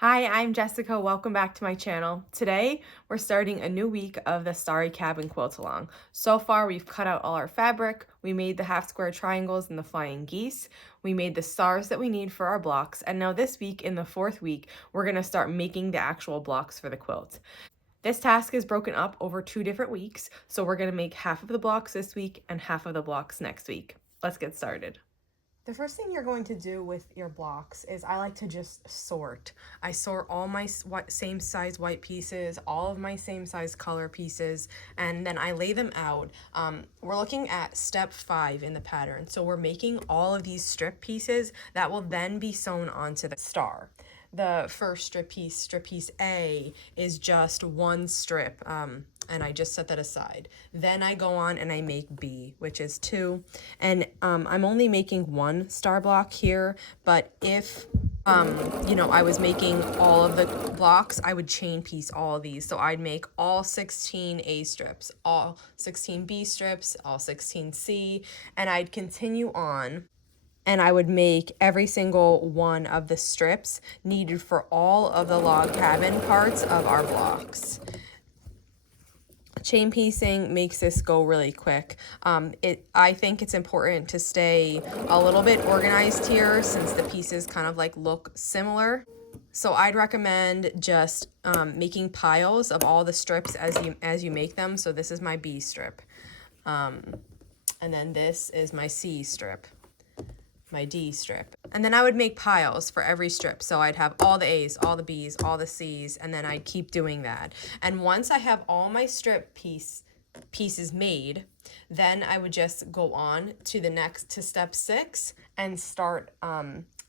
Hi, I'm Jessica. Welcome back to my channel. Today, we're starting a new week of the Starry Cabin Quilt Along. So far, we've cut out all our fabric, we made the half square triangles and the flying geese, we made the stars that we need for our blocks, and now this week, in the fourth week, we're gonna start making the actual blocks for the quilt. This task is broken up over 2 different weeks, so we're gonna make half of the blocks this week and half of the blocks next week. Let's get started. The first thing you're going to do with your blocks is I like to just sort. I sort all my same size white pieces, all of my same size color pieces, and then I lay them out. We're looking at step 5 in the pattern. So we're making all of these strip pieces that will then be sewn onto the star. The first strip piece A, is just one strip, and I just set that aside. Then I go on and I make B, which is 2, and I'm only making one star block here, but if I was making all of the blocks, I would chain piece all of these. So I'd make all 16 A strips, all 16 B strips, all 16 C, and I'd continue on. And I would make every single one of the strips needed for all of the log cabin parts of our blocks. Chain piecing makes this go really quick. I think it's important to stay a little bit organized here since the pieces kind of like look similar. So I'd recommend just making piles of all the strips as you make them. So this is my B strip, and then this is my C strip, my D strip. And then I would make piles for every strip. So I'd have all the A's, all the B's, all the C's, and then I'd keep doing that. And once I have all my strip pieces made, then I would just go on to step 6 and start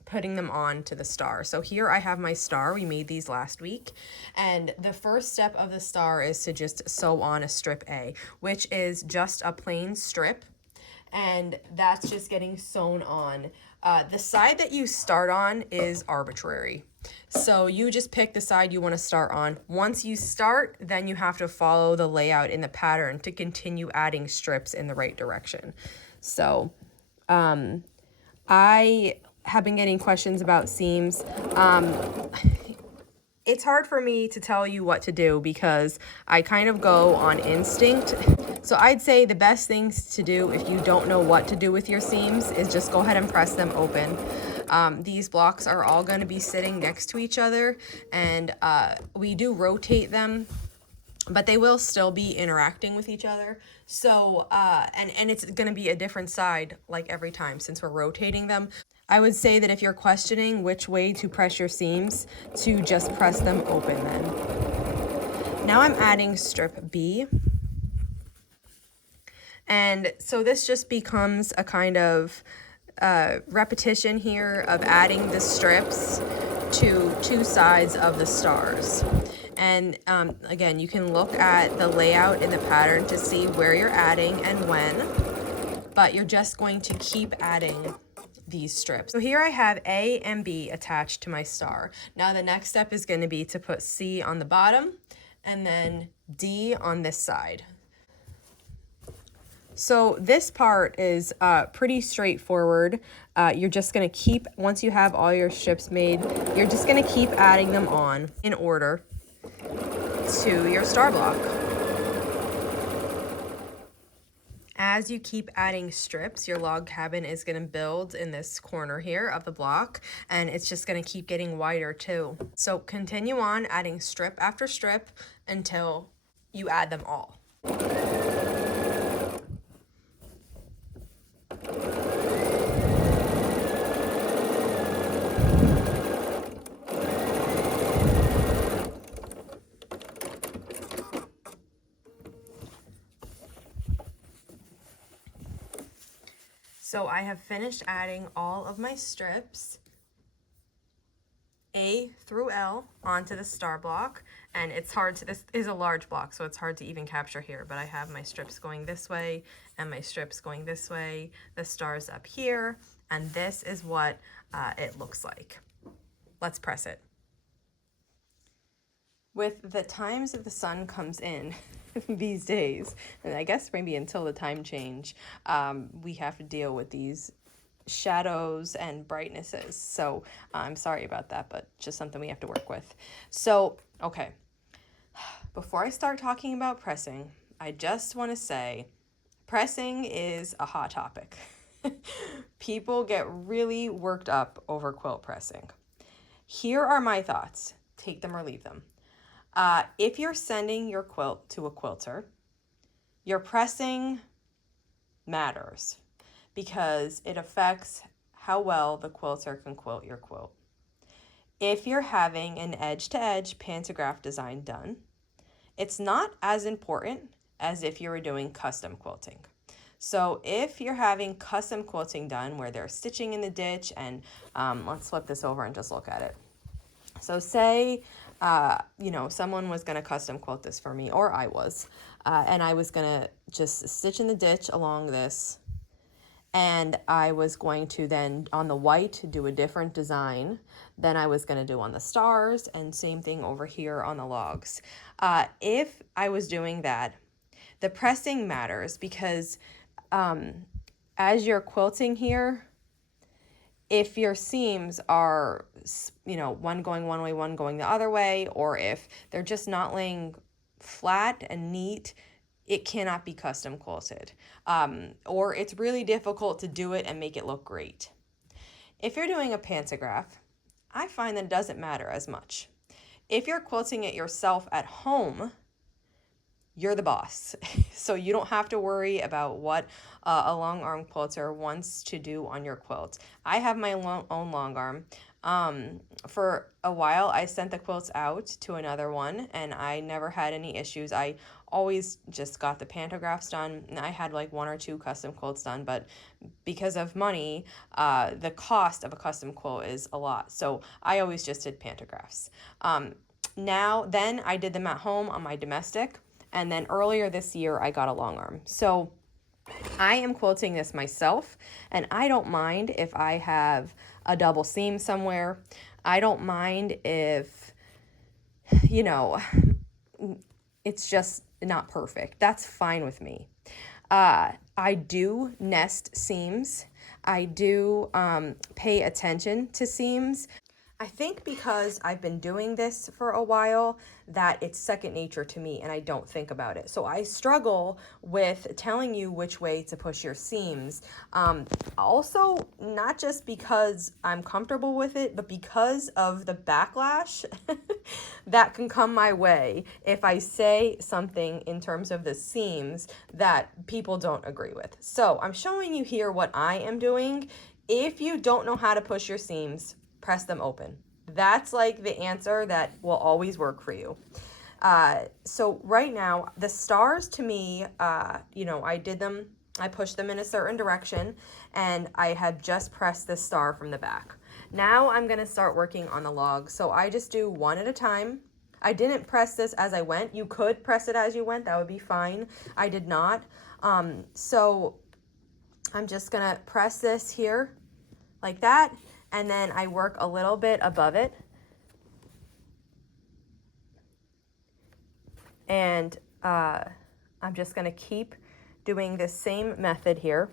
putting them on to the star. So here I have my star. We made these last week. And the first step of the star is to just sew on a strip A, which is just a plain strip, and that's just getting sewn on. The side that you start on is arbitrary. So you just pick the side you want to start on. Once you start, then you have to follow the layout in the pattern to continue adding strips in the right direction. So I have been getting questions about seams. It's hard for me to tell you what to do because I kind of go on instinct. So I'd say the best things to do if you don't know what to do with your seams is just go ahead and press them open. These blocks are all going to be sitting next to each other, and we do rotate them, but they will still be interacting with each other. So, and it's going to be a different side like every time since we're rotating them. I would say that if you're questioning which way to press your seams, to just press them open then. Now I'm adding strip B. And so this just becomes a kind of repetition here of adding the strips to 2 sides of the stars. And again, you can look at the layout in the pattern to see where you're adding and when, but you're just going to keep adding these strips. So here I have A and B attached to my star. Now the next step is going to be to put C on the bottom and then D on this side. So this part is pretty straightforward. You're just going to keep, once you have all your strips made, you're just going to keep adding them on in order to your star block. As you keep adding strips, your log cabin is going to build in this corner here of the block, and it's just going to keep getting wider too. So continue on adding strip after strip until you add them all. So I have finished adding all of my strips, A through L, onto the star block, and it's hard to, this is a large block, so it's hard to even capture here, but I have my strips going this way and my strips going this way, the stars up here, and this is what it looks like. Let's press it. With the times that the sun comes in these days, and I guess maybe until the time change, we have to deal with these shadows and brightnesses. So I'm sorry about that, but just something we have to work with. So, okay. Before I start talking about pressing, I just want to say pressing is a hot topic. People get really worked up over quilt pressing. Here are my thoughts. Take them or leave them. If you're sending your quilt to a quilter, your pressing matters because it affects how well the quilter can quilt your quilt. If you're having an edge-to-edge pantograph design done, it's not as important as if you were doing custom quilting. So if you're having custom quilting done where they're stitching in the ditch, and let's flip this over and just look at it. So say, someone was going to custom quilt this for me, or I was, and I was going to just stitch in the ditch along this, and I was going to then on the white do a different design than I was going to do on the stars, and same thing over here on the logs. If I was doing that, the pressing matters because as you're quilting here, if your seams are, one going one way, one going the other way, or if they're just not laying flat and neat, it cannot be custom quilted. Or it's really difficult to do it and make it look great. If you're doing a pantograph, I find that it doesn't matter as much. If you're quilting it yourself at home, you're the boss. So you don't have to worry about what a long arm quilter wants to do on your quilt. I have my own long arm. For a while, I sent the quilts out to another one and I never had any issues. I always just got the pantographs done. And I had like 1 or 2 custom quilts done, but because of money, the cost of a custom quilt is a lot. So I always just did pantographs. Then I did them at home on my domestic. And then earlier this year, I got a long arm. So I am quilting this myself, and I don't mind if I have a double seam somewhere. I don't mind if, it's just not perfect. That's fine with me. I do nest seams. I do pay attention to seams. I think because I've been doing this for a while that it's second nature to me and I don't think about it. So I struggle with telling you which way to push your seams. Also, not just because I'm comfortable with it, but because of the backlash that can come my way if I say something in terms of the seams that people don't agree with. So I'm showing you here what I am doing. If you don't know how to push your seams, press them open. That's like the answer that will always work for you. So right now, the stars to me, I pushed them in a certain direction and I had just pressed the star from the back. Now I'm gonna start working on the log. So I just do one at a time. I didn't press this as I went. You could press it as you went, that would be fine. I did not. So I'm just gonna press this here like that. And then I work a little bit above it. And I'm just going to keep doing this same method here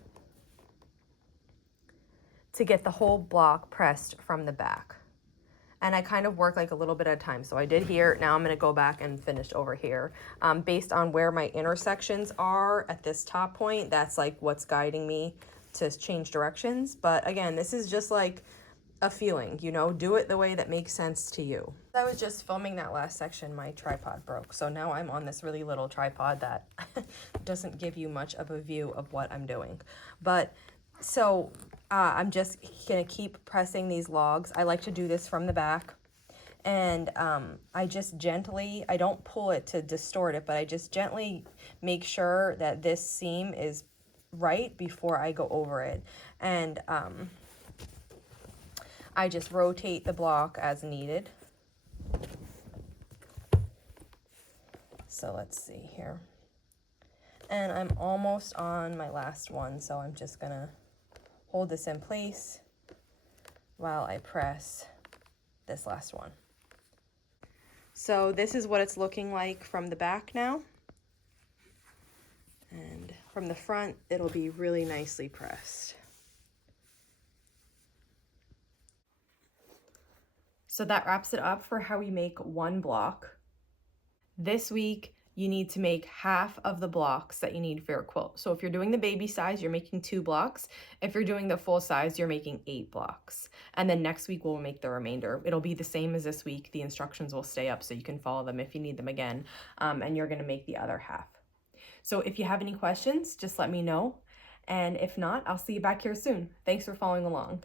to get the whole block pressed from the back. And I kind of work like a little bit at a time. So I did here, now I'm going to go back and finish over here. Based on where my intersections are at this top point, that's like what's guiding me to change directions. But again, this is just like a feeling, do it the way that makes sense to you. I was just filming that last section, my tripod broke. So now I'm on this really little tripod that doesn't give you much of a view of what I'm doing. But so I'm just gonna keep pressing these logs. I like to do this from the back. And I just gently, I don't pull it to distort it, but I just gently make sure that this seam is right before I go over it. And I just rotate the block as needed. So let's see here. And I'm almost on my last one, so I'm just gonna hold this in place while I press this last one. So this is what it's looking like from the back now. And from the front, it'll be really nicely pressed. So that wraps it up for how we make one block. This week, you need to make half of the blocks that you need for your quilt. So if you're doing the baby size, you're making 2 blocks. If you're doing the full size, you're making 8 blocks. And then next week, we'll make the remainder. It'll be the same as this week. The instructions will stay up so you can follow them if you need them again. And you're gonna make the other half. So if you have any questions, just let me know. And if not, I'll see you back here soon. Thanks for following along.